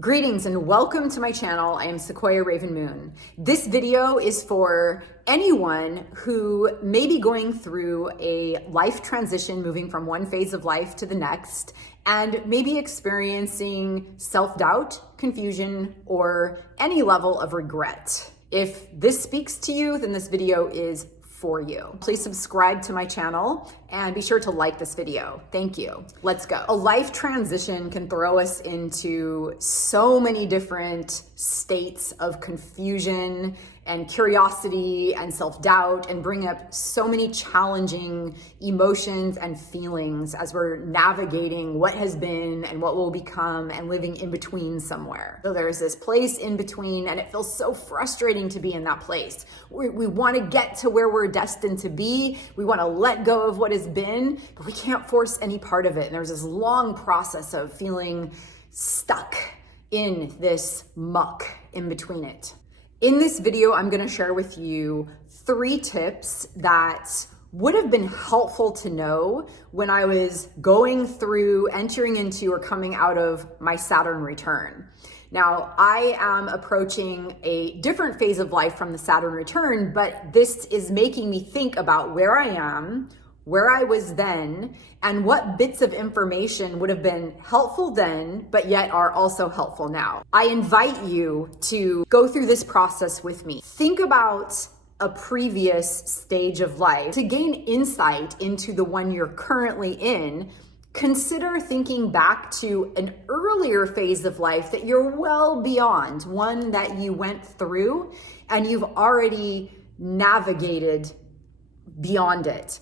Greetings and welcome to my channel. I am Sequoia Raven Moon. This video is for anyone who may be going through a life transition, moving from one phase of life to the next, and maybe experiencing self-doubt, confusion, or any level of regret. If this speaks to you, then this video is for you. Please subscribe to my channel and be sure to like this video. Thank you. Let's go. A life transition can throw us into so many different states of confusion and curiosity and self-doubt, and bring up so many challenging emotions and feelings as we're navigating what has been and what will become and living in between somewhere. So there's this place in between, and it feels so frustrating to be in that place. We want to get to where we're destined to be. We want to let go of what has been, but we can't force any part of it. And there's this long process of feeling stuck in this muck in between it. In this video, I'm going to share with you 3 tips that would have been helpful to know when I was going through, entering into, or coming out of my Saturn return. Now, I am approaching a different phase of life from the Saturn return, but this is making me think about where I am, where I was then, and what bits of information would have been helpful then, but yet are also helpful now. I invite you to go through this process with me. Think about a previous stage of life. To gain insight into the one you're currently in, consider thinking back to an earlier phase of life that you're well beyond, one that you went through and you've already navigated beyond it.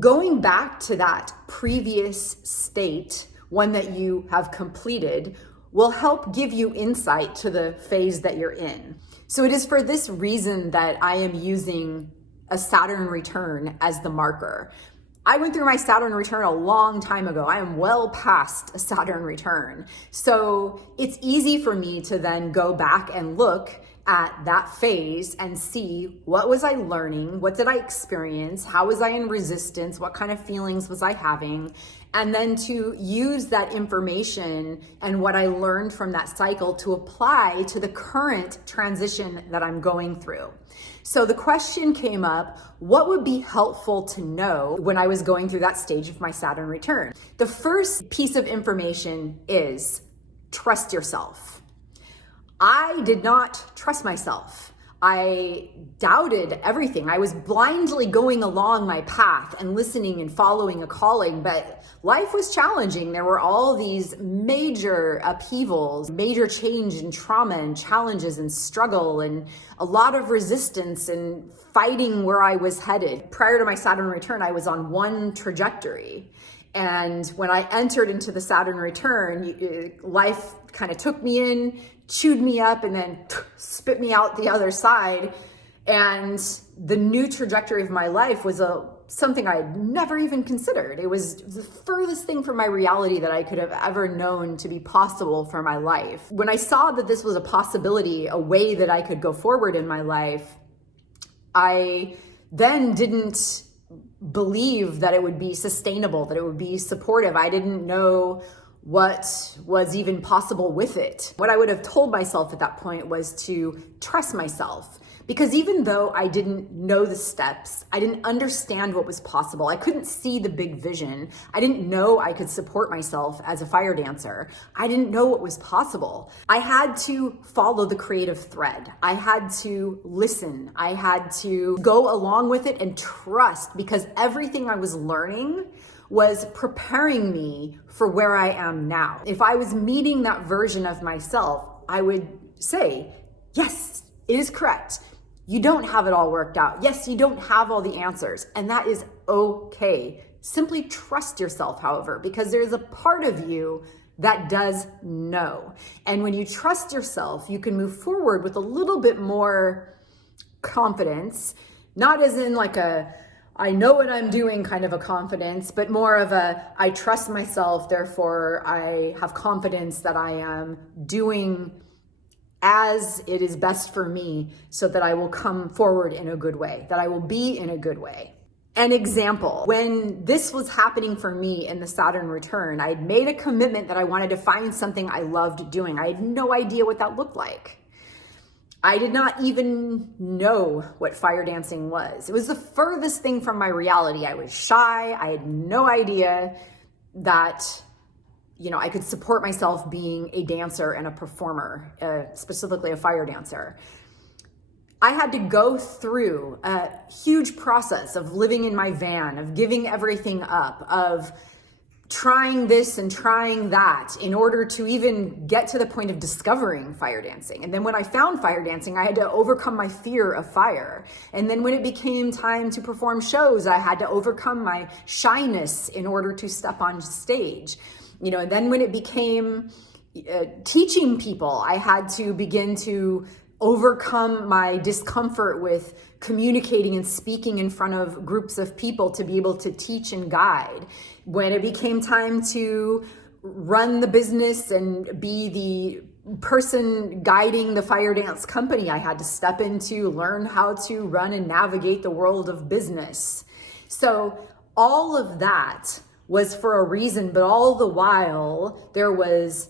Going back to that previous state, one that you have completed, will help give you insight to the phase that you're in. So it is for this reason that I am using a Saturn return as the marker. I went through my Saturn return a long time ago. I am well past a Saturn return. So it's easy for me to then go back and look at that phase and see, what was I learning? What did I experience? How was I in resistance? What kind of feelings was I having? And then to use that information and what I learned from that cycle to apply to the current transition that I'm going through. So the question came up, what would be helpful to know when I was going through that stage of my Saturn return? The first piece of information is trust yourself. I did not trust myself. I doubted everything. I was blindly going along my path and listening and following a calling, but life was challenging. There were all these major upheavals, major change and trauma and challenges and struggle and a lot of resistance and fighting where I was headed. Prior to my Saturn return, I was on one trajectory. And when I entered into the Saturn return, life kind of took me in, chewed me up, and then spit me out the other side. And the new trajectory of my life was something I had never even considered. It was the furthest thing from my reality that I could have ever known to be possible for my life. When I saw that this was a possibility, a way that I could go forward in my life, I then didn't believe that it would be sustainable, that it would be supportive. I didn't know what was even possible with it. What I would have told myself at that point was to trust myself, because even though I didn't know the steps, I didn't understand what was possible. I couldn't see the big vision. I didn't know I could support myself as a fire dancer. I didn't know what was possible. I had to follow the creative thread. I had to listen. I had to go along with it and trust, because everything I was learning was preparing me for where I am now. If I was meeting that version of myself, I would say, yes, it is correct. You don't have it all worked out. Yes, you don't have all the answers, and that is okay. Simply trust yourself, however, because there's a part of you that does know. And when you trust yourself, you can move forward with a little bit more confidence, not as in like I know what I'm doing kind of a confidence, but more of I trust myself, therefore I have confidence that I am doing as it is best for me, so that I will come forward in a good way, that I will be in a good way. An example, when this was happening for me in the Saturn return, I had made a commitment that I wanted to find something I loved doing. I had no idea what that looked like. I did not even know what fire dancing was. It was the furthest thing from my reality. I was shy. I had no idea that, I could support myself being a dancer and a performer, specifically a fire dancer. I had to go through a huge process of living in my van, of giving everything up, of trying this and trying that in order to even get to the point of discovering fire dancing. And then when I found fire dancing, I had to overcome my fear of fire. And then when it became time to perform shows, I had to overcome my shyness in order to step on stage. And then when it became teaching people, I had to begin to overcome my discomfort with communicating and speaking in front of groups of people to be able to teach and guide. When it became time to run the business and be the person guiding the fire dance company, I had to step into, learn how to run and navigate the world of business. So all of that was for a reason, but all the while there was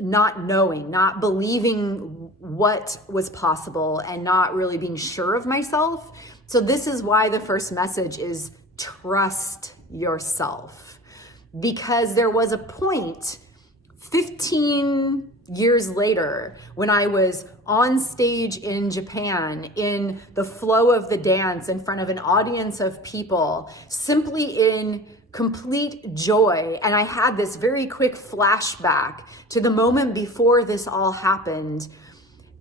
not knowing, not believing what was possible, and not really being sure of myself. So this is why the first message is trust yourself. Because there was a point 15 years later when I was on stage in Japan in the flow of the dance in front of an audience of people, simply in complete joy. And I had this very quick flashback to the moment before this all happened.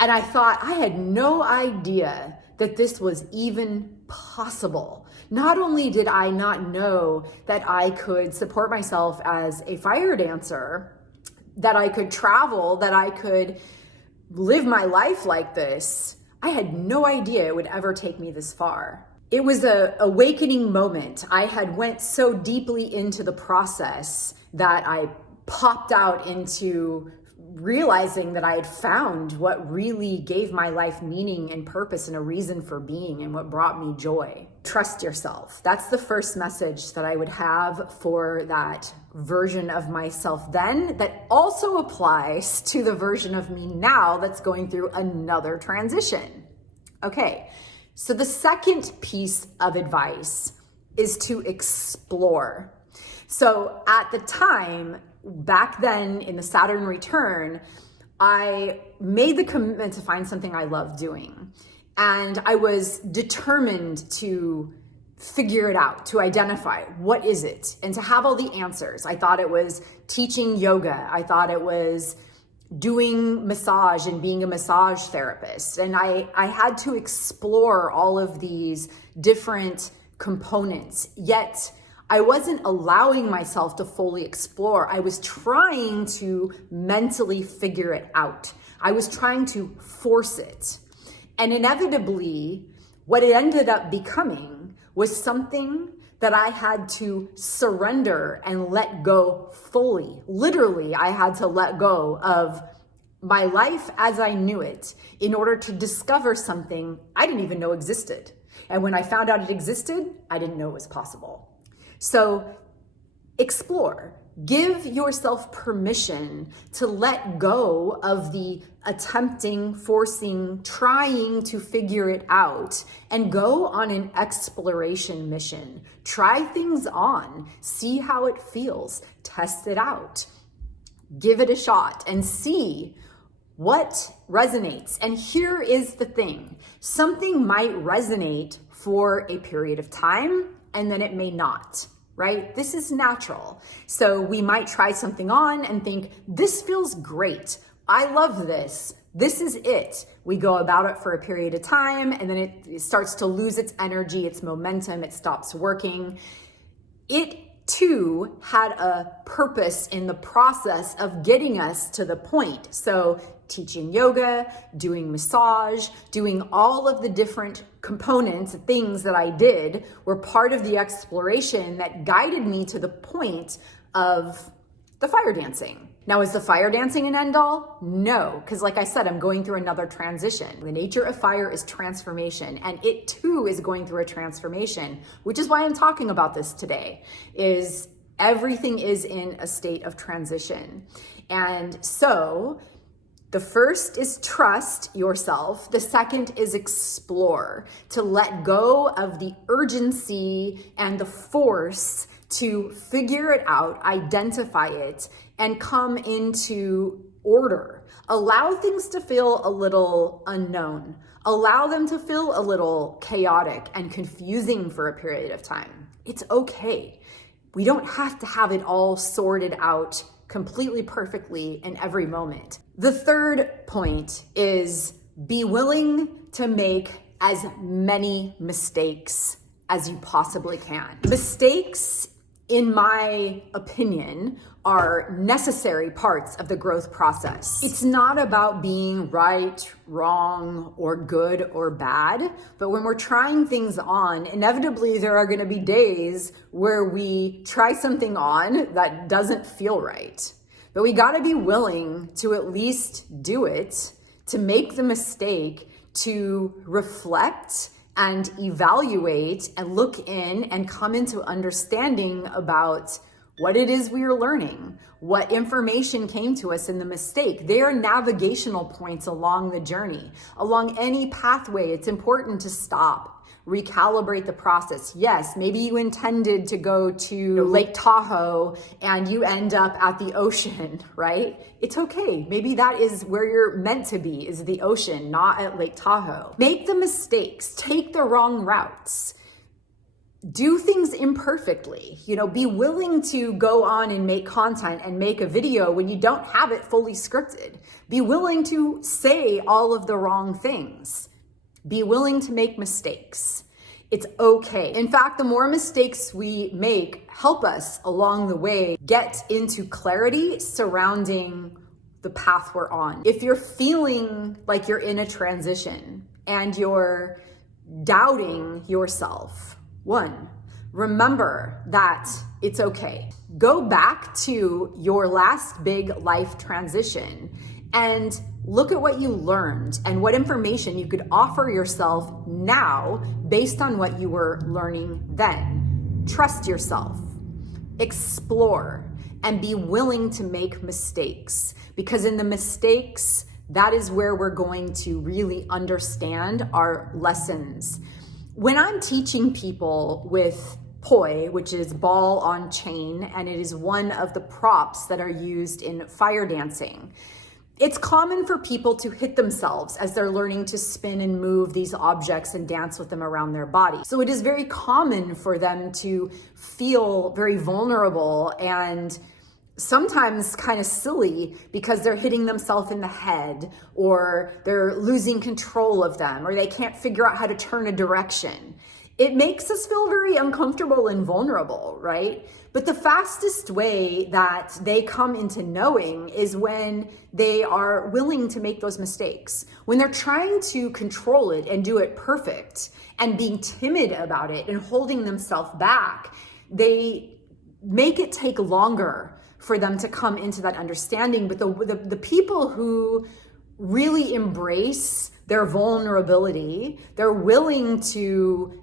And I thought, I had no idea that this was even possible. Not only did I not know that I could support myself as a fire dancer, that I could travel, that I could live my life like this, I had no idea it would ever take me this far. It was an awakening moment. I had went so deeply into the process that I popped out into realizing that I had found what really gave my life meaning and purpose and a reason for being, and what brought me joy. Trust yourself. That's the first message that I would have for that version of myself then, that also applies to the version of me now that's going through another transition. Okay, so the second piece of advice is to explore. So at the time, back then in the Saturn return, I made the commitment to find something I love doing. And I was determined to figure it out, to identify what is it, and to have all the answers. I thought it was teaching yoga. I thought it was doing massage and being a massage therapist. And I had to explore all of these different components, yet I wasn't allowing myself to fully explore. I was trying to mentally figure it out. I was trying to force it. And inevitably, what it ended up becoming was something that I had to surrender and let go fully. Literally, I had to let go of my life as I knew it in order to discover something I didn't even know existed. And when I found out it existed, I didn't know it was possible. So explore. Give yourself permission to let go of the attempting, forcing, trying to figure it out, and go on an exploration mission. Try things on, see how it feels, test it out, give it a shot, and see what resonates. And here is the thing. Something might resonate for a period of time, and then it may not, right? This is natural. So we might try something on and think, this feels great. I love this. This is it. We go about it for a period of time, and then it starts to lose its energy, its momentum, it stops working. It too had a purpose in the process of getting us to the point. So teaching yoga, doing massage, doing all of the different components, things that I did were part of the exploration that guided me to the point of the fire dancing. Now, is the fire dancing an end all? No, because like I said, I'm going through another transition. The nature of fire is transformation, and it too is going through a transformation, which is why I'm talking about this today, is everything is in a state of transition. And so the first is trust yourself. The second is explore, to let go of the urgency and the force to figure it out, identify it, and come into order. Allow things to feel a little unknown. Allow them to feel a little chaotic and confusing for a period of time. It's okay. We don't have to have it all sorted out completely perfectly in every moment. The third point is be willing to make as many mistakes as you possibly can. Mistakes, in my opinion, are necessary parts of the growth process. It's not about being right, wrong, or good or bad, but when we're trying things on, inevitably there are going to be days where we try something on that doesn't feel right. But we got to be willing to at least do it, to make the mistake, to reflect and evaluate and look in and come into understanding about what it is we are learning, what information came to us in the mistake. They are navigational points along the journey. Along any pathway, it's important to stop, recalibrate the process. Yes, maybe you intended to go to Lake Tahoe and you end up at the ocean, right? It's okay. Maybe that is where you're meant to be, is the ocean, not at Lake Tahoe. Make the mistakes, take the wrong routes. Do things imperfectly, be willing to go on and make content and make a video when you don't have it fully scripted. Be willing to say all of the wrong things. Be willing to make mistakes. It's okay. In fact, the more mistakes we make help us along the way get into clarity surrounding the path we're on. If you're feeling like you're in a transition and you're doubting yourself, one, remember that it's okay. Go back to your last big life transition and look at what you learned and what information you could offer yourself now based on what you were learning then. Trust yourself, explore, and be willing to make mistakes, because in the mistakes, that is where we're going to really understand our lessons. When I'm teaching people with poi, which is ball on chain, and it is one of the props that are used in fire dancing, it's common for people to hit themselves as they're learning to spin and move these objects and dance with them around their body. So it is very common for them to feel very vulnerable and sometimes kind of silly because they're hitting themselves in the head, or they're losing control of them, or they can't figure out how to turn a direction. It makes us feel very uncomfortable and vulnerable, right? But the fastest way that they come into knowing is when they are willing to make those mistakes. When they're trying to control it and do it perfect and being timid about it and holding themselves back, they make it take longer for them to come into that understanding. But the people who really embrace their vulnerability, they're willing to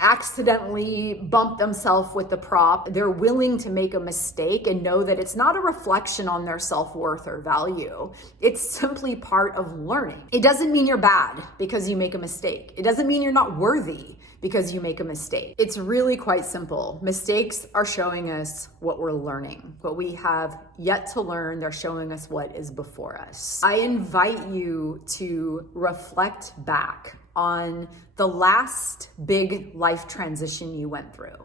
accidentally bump themselves with the prop. They're willing to make a mistake and know that it's not a reflection on their self-worth or value. It's simply part of learning. It doesn't mean you're bad because you make a mistake. It doesn't mean you're not worthy because you make a mistake. It's really quite simple. Mistakes are showing us what we're learning. What we have yet to learn, they're showing us what is before us. I invite you to reflect back on the last big life transition you went through.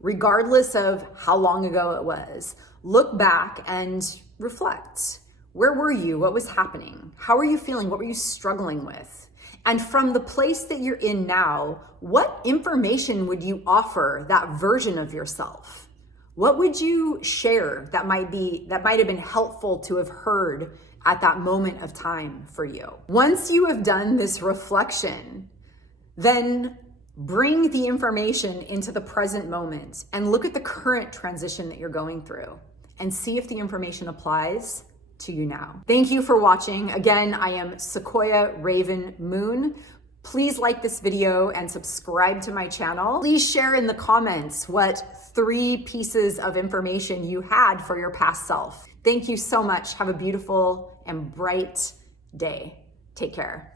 Regardless of how long ago it was, look back and reflect. Where were you? What was happening? How are you feeling? What were you struggling with? And from the place that you're in now, what information would you offer that version of yourself? What would you share that might have been helpful to have heard at that moment of time for you? Once you have done this reflection, then bring the information into the present moment and look at the current transition that you're going through and see if the information applies to you now. Thank you for watching. Again, I am Sequoia Raven Moon. Please like this video and subscribe to my channel. Please share in the comments what 3 pieces of information you had for your past self. Thank you so much. Have a beautiful and bright day. Take care.